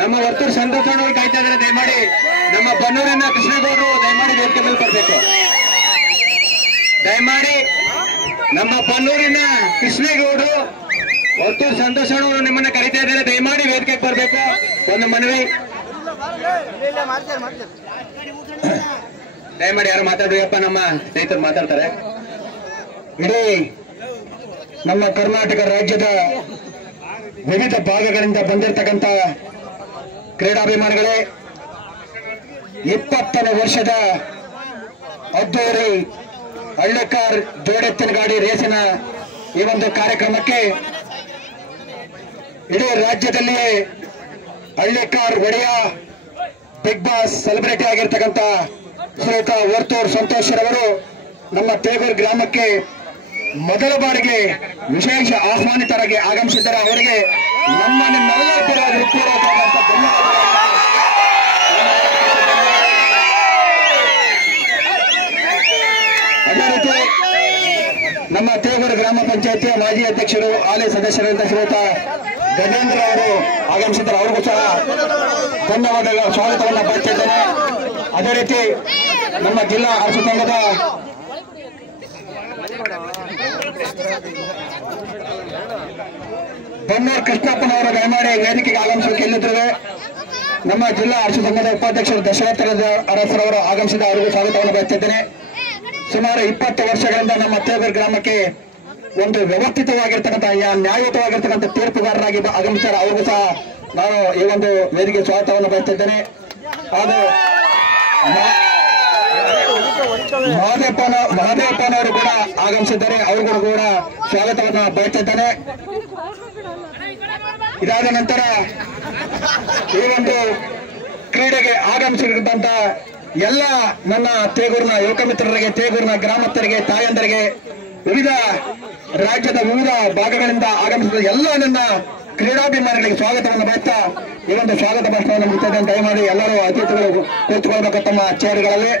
ನಮ್ಮ ವರ್ತೂರು ಸಂತೋಷ್ ಕಾಯ್ತಾ ಇದ್ದಾರೆ. ದಯಮಾಡಿ ನಮ್ಮ ಬನ್ನೂರಿನ ಕೃಷ್ಣೇಗೌಡರು ದಯಮಾಡಿ ವೇದಿಕೆ ಮೇಲೆ ಬರಬೇಕು. ದಯಮಾಡಿ ನಮ್ಮ ಬನ್ನೂರಿನ ಕೃಷ್ಣೇಗೌಡರು ವರ್ತೂರು ಸಂತೋಷ್ ಅವರು ನಿಮ್ಮನ್ನ ಕರೀತಾ ಇದ್ದಾರೆ. ದಯಮಾಡಿ ವೇದಿಕೆಗೆ ಬರಬೇಕು. ಒಂದು ಮನವಿ, ದಯಮಾಡಿ ಯಾರು ಮಾತಾಡ್ಬೇಕಪ್ಪ, ನಮ್ಮ ಸ್ನೇಹಿತರು ಮಾತಾಡ್ತಾರೆ. ಇಡೀ ನಮ್ಮ ಕರ್ನಾಟಕ ರಾಜ್ಯದ ವಿವಿಧ ಭಾಗಗಳಿಂದ ಬಂದಿರತಕ್ಕಂತ ಕ್ರೀಡಾಭಿಮಾನಿಗಳೇ, 20ನೇ ವರ್ಷದ ಅದ್ದೂರಿ ಹಳ್ಳಿಕಾರ್ ಜೋಡೆತ್ತಿನ ಗಾಡಿ ರೇಸಿನ ಈ ಒಂದು ಕಾರ್ಯಕ್ರಮಕ್ಕೆ ಇಡೀ ರಾಜ್ಯದಲ್ಲಿಯೇ ಹಳ್ಳಿಕಾರ್ ಒಡೆಯ ಬಿಗ್ ಬಾಸ್ ಸೆಲೆಬ್ರಿಟಿ ಆಗಿರ್ತಕ್ಕಂಥ ಶ್ರೀಯುತ ವರ್ತೂರು ಸಂತೋಷ್ ರವರು ನಮ್ಮ ತೇಗೂರು ಗ್ರಾಮಕ್ಕೆ ಮೊದಲ ಬಾರಿಗೆ ವಿಶೇಷ ಆಹ್ವಾನಿತರಾಗಿ ಆಗಮಿಸಿದ್ದಾರೆ. ಅವರಿಗೆ ನಮ್ಮ ನಿಮ್ಮೆಲ್ಲರ ಪರವಾಗಿ ಹೃತ್ಪೂರ್ವಕವಾದಂತಹ ಧನ್ಯವಾದಗಳು. ಅದೇ ರೀತಿ ನಮ್ಮ ತೇಗೂರು ಗ್ರಾಮ ಪಂಚಾಯತಿಯ ಮಾಜಿ ಅಧ್ಯಕ್ಷರು ಹಾಲಿ ಸದಸ್ಯರಾದ ಶ್ರೀಯುತ ಗಜೇಂದ್ರ ಅವರು ಆಗಮಿಸಿದ್ದಾರೆ. ಅವ್ರಿಗೂ ಸಹ ಧನ್ಯವಾದಗಳ ಸ್ವಾಗತವನ್ನು ಬಯಸಿದ್ದೇನೆ. ಅದೇ ರೀತಿ ನಮ್ಮ ಜಿಲ್ಲಾ ಅರಸು ಸಂಘದ ಬನ್ನೂರು ಕೃಷ್ಣಪ್ಪನವರ ದಯಮಾಡಿ ವೇದಿಕೆಗೆ ಆಗಮಿಸಲು ಕೇಳಿದ್ದೇವೆ. ನಮ್ಮ ಜಿಲ್ಲಾ ಅರಸು ಸಂಘದ ಉಪಾಧ್ಯಕ್ಷರು ದಶರಥ ಅರಸರವರು ಆಗಮಿಸಿದ ಅವರಿಗೂ ಸ್ವಾಗತವನ್ನು ಬಯಸುತ್ತಿದ್ದೇನೆ. ಸುಮಾರು 20 ವರ್ಷಗಳಿಂದ ನಮ್ಮ ತೇಗೂರು ಗ್ರಾಮಕ್ಕೆ ಒಂದು ವ್ಯವಸ್ಥಿತವಾಗಿರ್ತಕ್ಕಂಥ ನ್ಯಾಯಯುತವಾಗಿರ್ತಕ್ಕಂಥ ತೀರ್ಪುಗಾರರಾಗಿ ಆಗಮಿಸಿದ್ದಾರೆ. ಅವ್ರಿಗೂ ಸಹ ನಾನು ಈ ಒಂದು ವೇದಿಕೆ ಸ್ವಾಗತವನ್ನು ಬಯಸುತ್ತಿದ್ದೇನೆ. ಹಾಗೂ ಮಹದೇವಪ್ಪನವರು ಕೂಡ ಆಗಮಿಸಿದ್ದಾರೆ. ಅವ್ರಿಗೂ ಕೂಡ ಸ್ವಾಗತವನ್ನು ಬಯಸುತ್ತಿದ್ದೇನೆ. ಇದಾದ ನಂತರ ಈ ಒಂದು ಕ್ರೀಡೆಗೆ ಆಗಮಿಸಿರುವಂತ ಎಲ್ಲ ನನ್ನ ತೇಗೂರಿನ ಯುವಕ ಮಿತ್ರರಿಗೆ, ತೇಗೂರಿನ ಗ್ರಾಮಸ್ಥರಿಗೆ, ತಾಯಂದರಿಗೆ, ವಿವಿಧ ರಾಜ್ಯದ ವಿವಿಧ ಭಾಗಗಳಿಂದ ಆಗಮಿಸಿದ ಎಲ್ಲ ನನ್ನ ಕ್ರೀಡಾಭಿಮಾನಿಗಳಿಗೆ ಸ್ವಾಗತವನ್ನು ಬಯಸ್ತಾ ಈ ಒಂದು ಸ್ವಾಗತ ಭಾಷಣವನ್ನು ಮುಗಿಸಿದೆ. ದಯಮಾಡಿ ಎಲ್ಲರೂ ಅತಿಥಿಗಳು ಕೂತ್ಕೊಳ್ಬೇಕು ತಮ್ಮ ಚೇರ್ಗಳಲ್ಲಿ.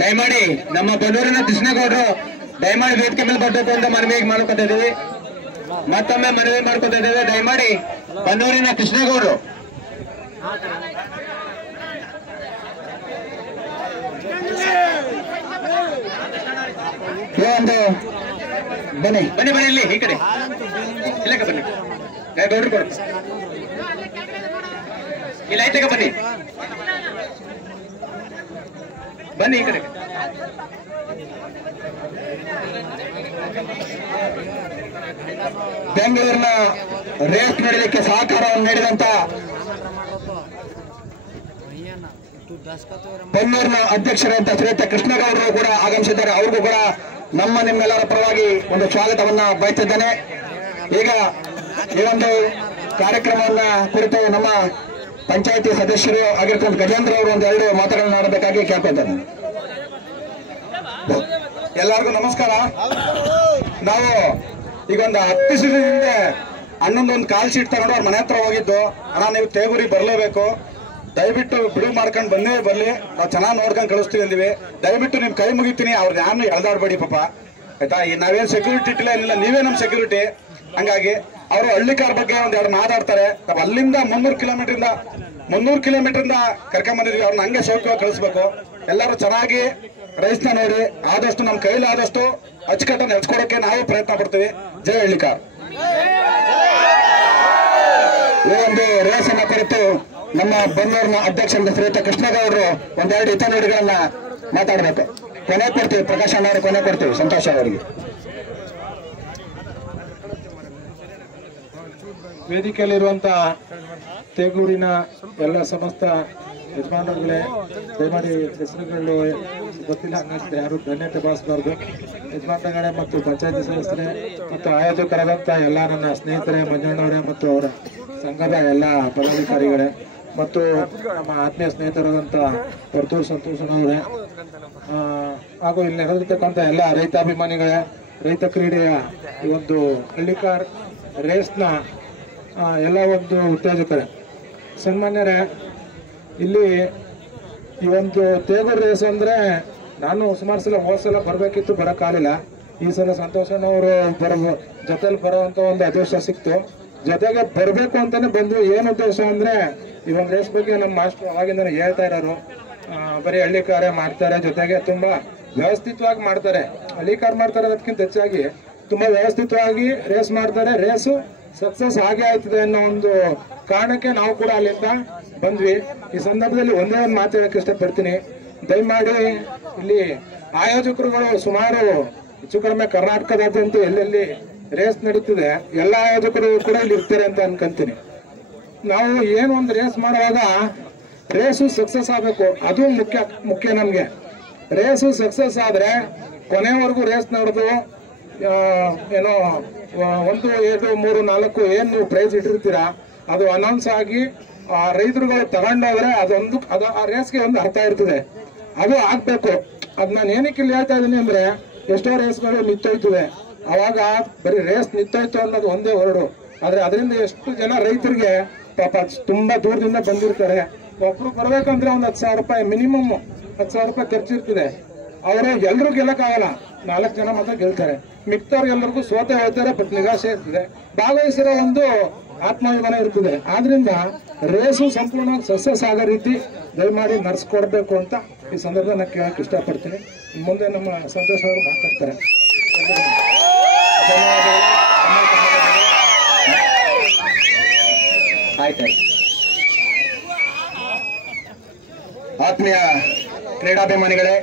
ದಯಮಾಡಿ ನಮ್ಮ ಬನ್ನೂರಿನ ಕೃಷ್ಣೇಗೌಡರು ದಯಮಾಡಿ ವೇದಿಕೆ ಮೇಲೆ ಬರಬೇಕು ಅಂತ ಮನವಿ ಮಾಡ್ಕೊತಾ ಇದ್ದೀವಿ. ಮತ್ತೊಮ್ಮೆ ಮನವಿ ಮಾಡ್ಕೊತಾ ಇದ್ದೇವೆ. ದಯಮಾಡಿ ಬನ್ನೂರಿನ ಕೃಷ್ಣೇಗೌಡರು ಒಂದು ಬನ್ನಿ ಬನ್ನಿ ಬನ್ನಿ ಇಲ್ಲಿ ಈ ಕಡೆ ಇಲ್ಲಕ್ಕ ಬನ್ನಿ. ಗೌಡ್ರು ಕೊಡು ಇಲ್ಲ ಐತಕ ಬನ್ನಿ ಬನ್ನಿ ಈ ಕಡೆ. ಬೆಂಗಳೂರಿನ ರೇಸ್ ನಡೆಯಲಿಕ್ಕೆ ಸಹಕಾರವನ್ನು ನೀಡಿದಂತ ಬನ್ನೂರಿನ ಅಧ್ಯಕ್ಷರಂತ ಶ್ರೀಯುತ ಕೃಷ್ಣೇಗೌಡರು ಕೂಡ ಆಗಮಿಸಿದ್ದಾರೆ. ಅವ್ರಿಗೂ ಕೂಡ ನಮ್ಮ ನಿಮ್ಮೆಲ್ಲರ ಪರವಾಗಿ ಒಂದು ಸ್ವಾಗತವನ್ನ ಬಯಸಿದ್ದೇನೆ. ಈಗ ಈ ಒಂದು ಕಾರ್ಯಕ್ರಮವನ್ನ ಕುರಿತು ನಮ್ಮ ಪಂಚಾಯಿತಿ ಸದಸ್ಯರು ಆಗಿರ್ತಕ್ಕಂಥ ಗಜೇಂದ್ರ ಅವರು ಒಂದೆರಡು ಮಾತುಗಳನ್ನು ಆಡಬೇಕಾಗಿ ಕೇಳ್ಕೊಳ್ತೇನೆ. ಎಲ್ಲರಿಗೂ ನಮಸ್ಕಾರ. ನಾವು ಈಗ ಒಂದು 10 ದಿವಸದ ಹಿಂದೆ ಅಣ್ಣೊಂದೊಂದು ಕಾಲ್ ಶೀಟ್ ತಗೊಂಡು ಅವ್ರ ಮನೆ ಹತ್ರ ಹೋಗಿದ್ದು. ಅಣ್ಣ ನೀವು ತೇಗೂರಿಗೆ ಬರಲೇಬೇಕು, ದಯವಿಟ್ಟು ಬಿಡುವು ಮಾಡ್ಕೊಂಡು ಬಂದೇ ಬರ್ಲಿ, ನಾವು ಚೆನ್ನಾಗಿ ನೋಡ್ಕೊಂಡು ಕಳಿಸ್ತೀವಿ ಅಂದಿವಿ. ದಯವಿಟ್ಟು ನಿಮ್ ಕೈ ಮುಗಿತೀನಿ, ಅವ್ರು ಯಾರು ಎಳ್ದಾಡ್ಬೇಡಿ ಪಾಪ, ಆಯ್ತಾ? ಈ ನಾವೇನ್ ಸೆಕ್ಯೂರಿಟಿ ಇಟ್ಟಿಲ್ಲ ಏನಿಲ್ಲ, ನೀವೇ ನಮ್ ಸೆಕ್ಯೂರಿಟಿ. ಹಂಗಾಗಿ ಅವರು ಹಳ್ಳಿಕಾರ್ ಬಗ್ಗೆ ಒಂದೆರಡು ಮಾತಾಡ್ತಾರೆ. ನಾವು ಅಲ್ಲಿಂದ 300 ಕಿಲೋಮೀಟರ್ ಕರ್ಕೊಂಡ್ ಬಂದಿದ್ವಿ. ಅವ್ರನ್ನ ಹಂಗೆ ಸೌಖ್ಯವಾಗಿ ಕಳಿಸ್ಬೇಕು. ಎಲ್ಲರೂ ಚೆನ್ನಾಗಿ ರೈಸ್ನ ನೋಡಿ ಆದಷ್ಟು ನಮ್ಮ ಕೈಲಾದಷ್ಟು ಅಚ್ಚುಕಟ್ಟನ್ನು ನಡೆಸ್ಕೊಡಕ್ಕೆ ನಾವು ಪ್ರಯತ್ನ ಪಡ್ತೀವಿ. ಜೈ ಹಳ್ಳಿಕಾರ್. ಈ ಒಂದು ರೇಸ್ ಅನ್ನ ಕುರಿತು ನಮ್ಮ ಬನ್ನೂರಿನ ಅಧ್ಯಕ್ಷರಾದ ಶ್ರೀಯುತ ಕೃಷ್ಣೇಗೌಡರು ಒಂದೆರಡು ಹಿತನುಡಿಗಳನ್ನ ಮಾತಾಡಬೇಕು. ಕೊನೆ ಕೊಡ್ತೀವಿ, ಪ್ರಕಾಶ್ ಅಣ್ಣ ಅವರು ಕೊನೆ ಕೊಡ್ತೀವಿ, ಸಂತೋಷ್ ಅವರಿಗೆ. ವೇದಿಕೆಯಲ್ಲಿರುವಂತಹ ತೇಗೂರಿನ ಎಲ್ಲ ಸಮಸ್ತ ಯಜಮಾನರುಗಳೇ, ದಯಮಾಡಿ ಹೆಸರುಗಳು ಗೊತ್ತಿಲ್ಲ ಅನ್ನಿಸ್ತೆ, ಯಾರು ಧನ್ಯತೆ ಭಾವಿಸಬಾರ್ದು. ಯಜಮಾನರುಗಳೇ ಮತ್ತು ಪಂಚಾಯತಿ ಸದಸ್ಯರೇ ಮತ್ತು ಆಯೋಜಕರಾದಂಥ ಎಲ್ಲ ನನ್ನ ಸ್ನೇಹಿತರೇ, ಮಂಜಣ್ಣವರೇ ಮತ್ತು ಅವರ ಸಂಘದ ಎಲ್ಲ ಪದಾಧಿಕಾರಿಗಳೇ ಮತ್ತು ನಮ್ಮ ಆತ್ಮೀಯ ಸ್ನೇಹಿತರಾದಂಥ ವರ್ತೂರು ಸಂತೋಷನವರೇ ಹಾಗೂ ಇಲ್ಲಿ ನೆರೆದಿರ್ತಕ್ಕಂಥ ಎಲ್ಲ ರೈತಾಭಿಮಾನಿಗಳೇ, ರೈತ ಕ್ರೀಡೆಯ ಈ ಒಂದು ಹಳ್ಳಿಕಾರ್ ರೇಸ್ನ ಎಲ್ಲ ಒಂದು ಉತ್ತೇಜಕರೇ, ಸನ್ಮಾನ್ಯರೇ, ಇಲ್ಲಿ ಈ ಒಂದು ತೇಗೂರು ರೇಸ್ ಅಂದರೆ ನಾನು ಸುಮಾರು ಸಲ ಹೋದ ಸಲ ಬರಬೇಕಿತ್ತು, ಬರೋಕ್ಕಾಗಲಿಲ್ಲ. ಈ ಸಲ ಸಂತೋಷನವರು ಜೊತೆಲಿ ಬರುವಂತ ಒಂದು ಅದೃಷ್ಟ ಸಿಕ್ತು. ಜೊತೆಗೆ ಬರಬೇಕು ಅಂತಾನೆ ಬಂದ್ವಿ. ಏನು ಉದ್ದೇಶ ಅಂದ್ರೆ ಈ ಒಂದು ರೇಸ್ ಬಗ್ಗೆ ನಮ್ಮ ಮಾಸ್ಟರ್ ಅವಾಗಿಂದ ಹೇಳ್ತಾ ಇರೋರು, ಬರೀ ಹಳ್ಳಿ ಕಾರ್ಯ ಮಾಡ್ತಾರೆ, ಜೊತೆಗೆ ತುಂಬಾ ವ್ಯವಸ್ಥಿತವಾಗಿ ಮಾಡ್ತಾರೆ. ಹಳ್ಳಿ ಕಾರ್ ಮಾಡ್ತಾರೆ ಅದಕ್ಕಿಂತ ಹೆಚ್ಚಾಗಿ ತುಂಬಾ ವ್ಯವಸ್ಥಿತವಾಗಿ ರೇಸ್ ಮಾಡ್ತಾರೆ. ರೇಸು ಸಕ್ಸಸ್ ಆಗೇ ಆಯ್ತದೆ ಅನ್ನೋ ಒಂದು ಕಾರಣಕ್ಕೆ ನಾವು ಕೂಡ ಅಲ್ಲಿಂದ ಬಂದ್ವಿ. ಈ ಸಂದರ್ಭದಲ್ಲಿ ಒಂದೇ ಒಂದು ಮಾತು ಹೇಳಕ್ಕೆ ಇಷ್ಟಪಡ್ತೀನಿ. ದಯಮಾಡಿ ಇಲ್ಲಿ ಆಯೋಜಕರುಗಳು ಸುಮಾರು ಹೆಚ್ಚು ಕಡಿಮೆ ಕರ್ನಾಟಕದಾದ್ಯಂತ ಎಲ್ಲೆಲ್ಲಿ ರೇಸ್ ನಡೀತಿದೆ ಎಲ್ಲ ಆಯೋಜಕರು ಕೂಡ ಇಲ್ಲಿ ಇರ್ತಾರೆ ಅಂತ ಅನ್ಕೊಂತೀನಿ. ನಾವು ಏನು ಒಂದು ರೇಸ್ ಮಾಡುವಾಗ ರೇಸು ಸಕ್ಸಸ್ ಆಗಬೇಕು, ಅದು ಮುಖ್ಯ ನಮ್ಗೆ. ರೇಸು ಸಕ್ಸಸ್ ಆದ್ರೆ ಕೊನೆವರೆಗೂ ರೇಸ್ ನಡೆದು ಏನೋ 1, 2, 3, 4 ಏನ್ ನೀವು ಪ್ರೈಸ್ ಇಟ್ಟಿರ್ತೀರಾ ಅದು ಅನೌನ್ಸ್ ಆಗಿ ರೈತರುಗಳು ತಗೊಂಡೋದ್ರೆ ಅದೊಂದು ಆ ರೇಸ್ಗೆ ಒಂದು ಅರ್ಥ ಇರ್ತದೆ. ಅದು ಆಗ್ಬೇಕು. ಅದ್ ನಾನು ಏನಕ್ಕೆ ಇಲ್ಲಿ ಹೇಳ್ತಾ ಇದ್ದೀನಿ ಅಂದ್ರೆ ಎಷ್ಟೋ ರೇಸ್ಗಳು ನಿಂತೋಯ್ತದೆ. ಅವಾಗ ಬರೀ ರೇಸ್ ನಿಂತೋಯ್ತು ಅನ್ನೋದು ಒಂದೇ ಹೊರಡು. ಆದ್ರೆ ಅದರಿಂದ ಎಷ್ಟು ಜನ ರೈತರಿಗೆ ಪಾಪ ತುಂಬಾ ದೂರದಿಂದ ಬಂದಿರ್ತಾರೆ. ಒಬ್ರು ಬರ್ಬೇಕಂದ್ರೆ ಒಂದು 10,000 ರೂಪಾಯಿ ಮಿನಿಮಮ್ 10,000 ರೂಪಾಯಿ ಖರ್ಚಿರ್ತದೆ. ಅವರು ಎಲ್ರು ಗೆಲ್ಲಕ್ಕಾಗಲ್ಲ, 4 ಜನ ಮಾತ್ರ ಗೆಲ್ತಾರೆ. ಮಿಕ್ತವ್ರಿಗೆಲ್ಲರಿಗೂ ಸೋತೆ ಹೋಗ್ತಾರೆ, ಬಟ್ ನಿರಾಶೆ ಇರ್ತದೆ. ಭಾಗವಹಿಸಿರೋ ಒಂದು ಆತ್ಮಾಭಿಮಾನ ಇರ್ತದೆ. ಆದ್ರಿಂದ ರೇಸು ಸಂಪೂರ್ಣವಾಗಿ ಸಕ್ಸಸ್ ಆಗೋ ರೀತಿ ದಯಮಾಡಿ ನಡೆಸ್ಕೊಡ್ಬೇಕು ಅಂತ ಈ ಸಂದರ್ಭ ನಾನು ಕೇಳಕ್ ಇಷ್ಟಪಡ್ತೀನಿ. ಮುಂದೆ ನಮ್ಮ ಸಂತೋಷ್ ಅವರು ಮಾತಾಡ್ತಾರೆ. ಆಯ್ತಾಯ್ತು. ಆತ್ಮೀಯ ಕ್ರೀಡಾಭಿಮಾನಿಗಳೇ,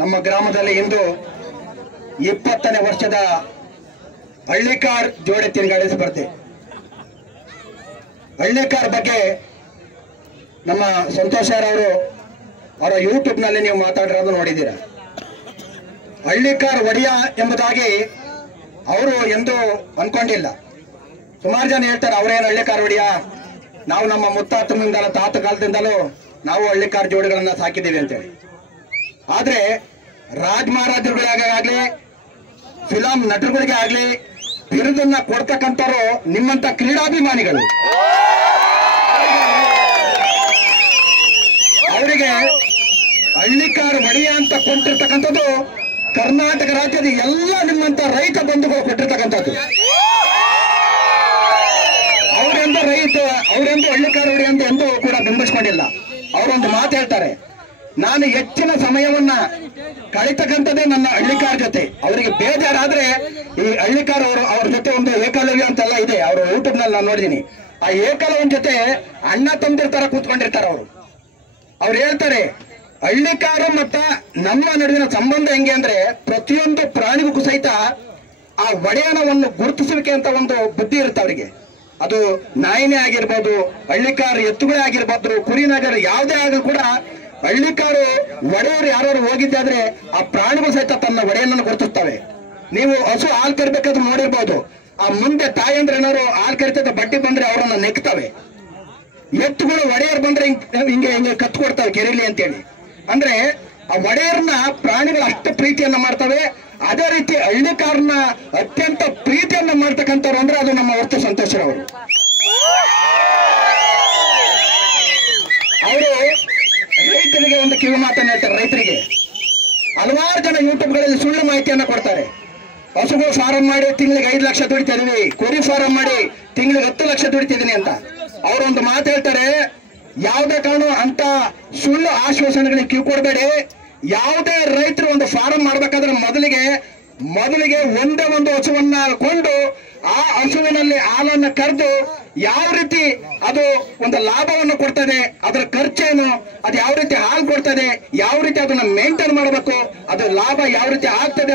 ನಮ್ಮ ಗ್ರಾಮದಲ್ಲಿ ಇಂದು 20ನೇ ವರ್ಷದ ಹಳ್ಳಿಕಾರ್ ಜೋಡಿ ತಿರುಗಾಡಿ ಸ್ಪರ್ಧೆ. ಹಳ್ಳಿಕಾರ್ ಬಗ್ಗೆ ನಮ್ಮ ಸಂತೋಷ್ ಅವರು ಅವರ ಯೂಟ್ಯೂಬ್ ನಲ್ಲಿ ನೀವು ಮಾತಾಡಿರೋದು ನೋಡಿದ್ದೀರಾ. ಹಳ್ಳಿಕಾರ್ ಒಡೆಯ ಎಂಬುದಾಗಿ ಅವರು ಎಂದು ಅನ್ಕೊಂಡಿಲ್ಲ. ಸುಮಾರು ಜನ ಹೇಳ್ತಾರೆ ಅವರೇನು ಹಳ್ಳಿಕಾರ್ ಒಡೆಯ, ನಾವು ನಮ್ಮ ಮುತ್ತಾತನಿಂದಲೂ ತಾತ ಕಾಲದಿಂದಲೂ ನಾವು ಹಳ್ಳಿಕಾರ್ ಜೋಡಿಗಳನ್ನ ಸಾಕಿದ್ದೀವಿ ಅಂತೇಳಿ. ಆದ್ರೆ ರಾಜ ಮಹಾರಾಜರುಗಳಿಗಾಗ್ಲಿ ಫಿಲಂ ನಟರುಗಳಿಗೆ ಆಗ್ಲಿ ಬಿರುದನ್ನ ಕೊಡ್ತಕ್ಕಂಥವ್ರು ನಿಮ್ಮಂತ ಕ್ರೀಡಾಭಿಮಾನಿಗಳು. ಅವರಿಗೆ ಹಳ್ಳಿಕಾರ್ ಒಡೆಯ ಅಂತ ಕೊಟ್ಟಿರ್ತಕ್ಕಂಥದ್ದು ಕರ್ನಾಟಕ ರಾಜ್ಯದ ಎಲ್ಲ ನಿಮ್ಮಂತ ರೈತ ಬಂಧುಗಳು ಕೊಟ್ಟಿರ್ತಕ್ಕಂಥದ್ದು. ಅವರೆಂದು ಹಳ್ಳಿಕಾರ್ ಒಡೆಯ ಅಂತ ಎಂದೂ ಕೂಡ ಬಿಂಬಿಸ್ಕೊಂಡಿಲ್ಲ. ಅವರೊಂದು ಮಾತು ಹೇಳ್ತಾರೆ, ನಾನು ಹೆಚ್ಚಿನ ಸಮಯವನ್ನ ಕಳಿತಕ್ಕಂಥದ್ದೇ ನನ್ನ ಹಳ್ಳಿಕಾರ್ ಜೊತೆ. ಅವರಿಗೆ ಬೇಜಾರಾದ್ರೆ ಈ ಹಳ್ಳಿಕಾರ್ ಅವ್ರ ಜೊತೆ ಒಂದು ಏಕಲವ್ಯ ಅಂತೆಲ್ಲ ಇದೆ, ಅವರು ಯೂಟ್ಯೂಬ್ ನಲ್ಲಿ ನಾನು ನೋಡಿದೀನಿ. ಆ ಏಕಲವ್ಯನ ಜೊತೆ ಅಣ್ಣ ತಮ್ಮದಿರ ತರ ಕೂತ್ಕೊಂಡಿರ್ತಾರೆ ಅವರು. ಅವ್ರು ಹೇಳ್ತಾರೆ ಹಳ್ಳಿಕಾರು ಮತ್ತ ನಮ್ಮ ನಡುವಿನ ಸಂಬಂಧ ಹೆಂಗೆ ಅಂದ್ರೆ ಪ್ರತಿಯೊಂದು ಪ್ರಾಣಿಗೂ ಸಹಿತ ಆ ಒಡೆಯನವನ್ನು ಗುರುತಿಸುವಿಕೆ ಅಂತ ಒಂದು ಬುದ್ಧಿ ಇರುತ್ತೆ ಅವರಿಗೆ. ಅದು ನಾಯಿನೇ ಆಗಿರ್ಬೋದು, ಹಳ್ಳಿಕಾರು ಎತ್ತುಗಳೇ ಆಗಿರ್ಬೋದು, ಕುರಿನಗರ ಯಾವುದೇ ಆದ್ರೂ ಕೂಡ ಹಳ್ಳಿಕಾರು ಒಡೆಯವರು ಯಾರು ಹೋಗಿದ್ದಾದ್ರೆ ಆ ಪ್ರಾಣಿಗಳು ಸಹಿತ ತನ್ನ ಒಡೆಯನನ್ನು ಗುರುತಿಸ್ತವೆ. ನೀವು ಹಸು ಹಾಲು ಕರಿಬೇಕಾದ್ರೂ ನೋಡಿರ್ಬೋದು, ಆ ಮುಂದೆ ತಾಯಿ ಅಂದ್ರೆ ಏನಾದ್ರು ಹಾಲು ಕರಿತದ ಬಡ್ಡಿ ಬಂದ್ರೆ ಅವರನ್ನ ನೆಕ್ತವೆ. ಎತ್ತುಗಳು ಒಡೆಯರ್ ಬಂದ್ರೆ ಹಿಂಗೆ ಹಿಂಗೆ ಕತ್ತು ಕೊಡ್ತವೆ ಕೆರೀಲಿ ಅಂತೇಳಿ. ಅಂದ್ರೆ ಆ ಒಡೆಯರ್ನ ಪ್ರಾಣಿಗಳು ಅಷ್ಟು ಪ್ರೀತಿಯನ್ನ ಮಾಡ್ತವೆ. ಅದೇ ರೀತಿ ಹಳ್ಳಿಕಾರನ್ನ ಅತ್ಯಂತ ಪ್ರೀತಿಯನ್ನ ಮಾಡ್ತಕ್ಕಂಥವ್ರು ಅಂದ್ರೆ ಅದು ನಮ್ಮ ವಸ್ತು ಸಂತೋಷರವರು. ಅವರು ರೈತರಿಗೆ ಒಂದು ಕಿವಿ ಮಾತನ್ನ ಹೇಳ್ತಾರೆ. ರೈತರಿಗೆ ಹಲವಾರು ಜನ ಯೂಟ್ಯೂಬ್ಗಳಲ್ಲಿ ಸುಳ್ಳು ಮಾಹಿತಿಯನ್ನ ಕೊಡ್ತಾರೆ. ಹಸುಗಳು ಫಾರಂ ಮಾಡಿ ತಿಂಗಳಿಗೆ 5 ಲಕ್ಷ ದುಡಿತಾ ಇದೀವಿ, ಕುರಿ ಫಾರಂ ಮಾಡಿ ತಿಂಗಳಿಗೆ 10 ಲಕ್ಷ ದುಡಿತಿದ್ದೀನಿ ಅಂತ ಅವರೊಂದು ಮಾತು ಹೇಳ್ತಾರೆ. ಯಾವುದೇ ಕಾರಣ ಅಂತ ಸುಳ್ಳು ಆಶ್ವಾಸನೆಗಳಿಗೆ ಕಿವಿ ಕೊಡಬೇಡಿ. ಯಾವುದೇ ರೈತರು ಒಂದು ಫಾರಂ ಮಾಡ್ಬೇಕಾದ್ರೆ ಮೊದಲಿಗೆ ಒಂದೇ ಒಂದು ಹಸುವನ್ನ ಕೊಂಡು ಆ ಹಸುವಿನಲ್ಲಿ ಹಾಲನ್ನು ಕರೆದು ಯಾವ ರೀತಿ ಅದು ಒಂದು ಲಾಭವನ್ನು ಕೊಡ್ತದೆ, ಅದರ ಖರ್ಚೇನು, ಅದು ಯಾವ ರೀತಿ ಹಾಲು ಕೊಡ್ತದೆ, ಯಾವ ರೀತಿ ಅದನ್ನ ಮೇಂಟೈನ್ ಮಾಡಬೇಕು, ಅದು ಲಾಭ ಯಾವ ರೀತಿ ಆಗ್ತದೆ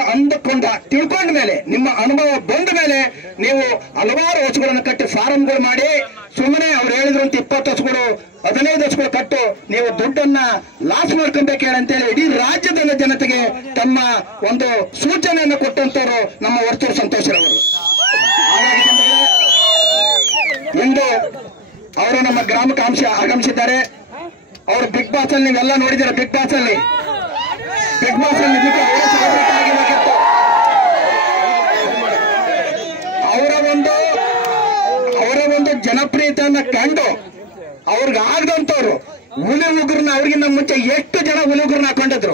ತಿಳ್ಕೊಂಡ ಮೇಲೆ, ನಿಮ್ಮ ಅನುಭವ ಬಂದ ಮೇಲೆ ನೀವು ಹಲವಾರು ಹಸುಗಳನ್ನು ಕಟ್ಟಿ ಫಾರಂಗಳು ಮಾಡಿ ಸುಮ್ಮನೆ ಅವ್ರು ಹೇಳಿದ್ರಂತ 20 ಹಸುಗಳು 15 ಹಸುಗಳು ಕಟ್ಟು ನೀವು ದುಡ್ಡನ್ನ ಲಾಸ್ ಮಾಡ್ಕೊಬೇಕು ಅಂತೇಳಿ ಇಡೀ ರಾಜ್ಯದ ಜನತೆಗೆ ತಮ್ಮ ಒಂದು ಸೂಚನೆಯನ್ನು ಕೊಟ್ಟಂತವರು ನಮ್ಮ ವರ್ತೂರು ಸಂತೋಷರವರು. ಇಂದು ಅವರು ನಮ್ಮ ಗ್ರಾಮಕ್ಕೆ ಆಗಮಿಸಿದ್ದಾರೆ. ಅವರು ಬಿಗ್ ಬಾಸ್ ಅಲ್ಲಿ ನೀವೆಲ್ಲ ನೋಡಿದ್ದೀರ. ಬಿಗ್ ಬಾಸ್ ಅಲ್ಲಿ ಅವರ ಒಂದು ಜನಪ್ರಿಯತೆಯನ್ನ ಕಂಡು ಅವ್ರಿಗೆ ಆಗದಂತವ್ರು ಹುಲಿ ಉಗ್ರನ್ನ ಅವ್ರಿಗಿಂತ ಮುಂಚೆ ಎಷ್ಟು ಜನ ಹುಲಿ ಉಗ್ರನ್ನ ಹಾಕೊಂಡಿದ್ರು.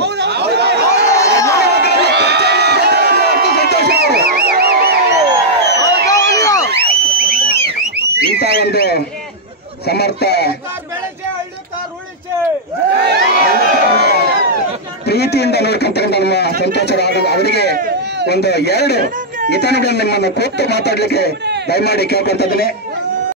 ಇಂಥ ಒಂದು ಸಮರ್ಥ ಪ್ರೀತಿಯಿಂದ ನೋಡ್ಕೊಂತಕ್ಕಂಥ ನಮ್ಮ ಸಂತೋಷರಾದ ಅವರಿಗೆ ಒಂದು 2 ಹಿತನುಗಳನ್ನು ನಿಮ್ಮನ್ನು ಕೂತು ಮಾತಾಡ್ಲಿಕ್ಕೆ ದಯಮಾಡಿ ಕೇಳ್ಕೊಂತಿದ್ದೇನೆ.